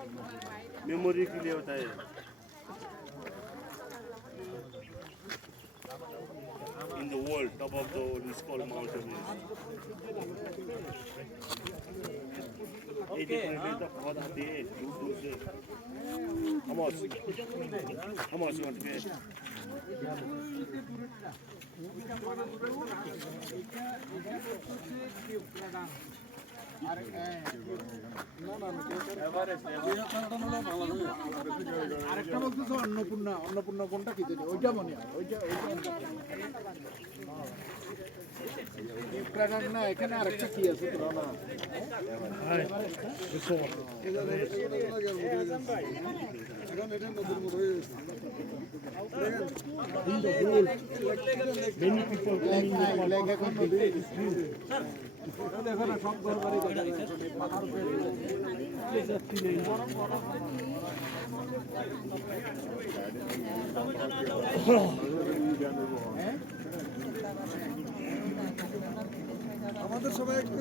Memory के लिए होता है। In the world, top of the Nisqually mountain is. Okay. बहुत आती है दूर दूर से। How much you want to pay? আরেকটা বলতেছো অন্নপূর্ণা অন্নপূর্ণা কোনটা কি জানি ওইটা মনে হয় ওইটা না এখানে আরেকটা কি আছে না Many people coming দেখো না সব ঘর বাড়ি আমাদের সবাই একটু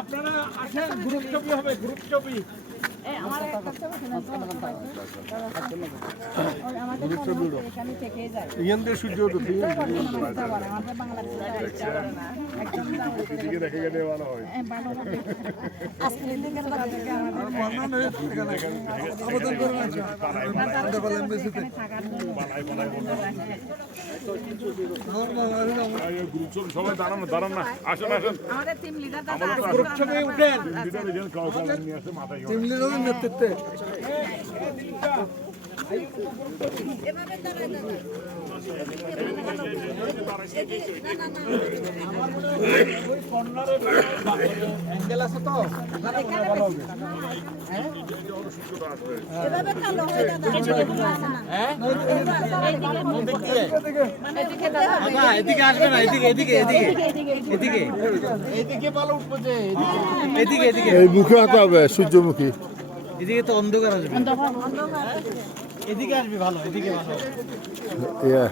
আপনারা আসেন গ্রুপ ছবি হবে গ্রুপ ছবি সবাই দাঁড়ান দাঁড়ান না আসেন আসেন আমাদের টিম লিডার দাদা গ্রুপ ছবি উঠেন টিম লিডারের নেতৃত্বে এভাবে দাঁড়ায় দাদা ওই কর্নারে অ্যাঙ্গেল আছে তো ভালো হবে এভাবে কালো হয়ে দাদা হ্যাঁ এদিকে দাদা না এদিকে আসবে না এদিকে এদিকে এদিকে এদিকে এইদিকে ভালো উঠবো যে এদিকে এদিকে এই মুখে হতে হবে সূর্যমুখী। এদিকে তো অন্ধকার আসবে এদিকে আসবে ভালো এদিকে ভালো Yeah.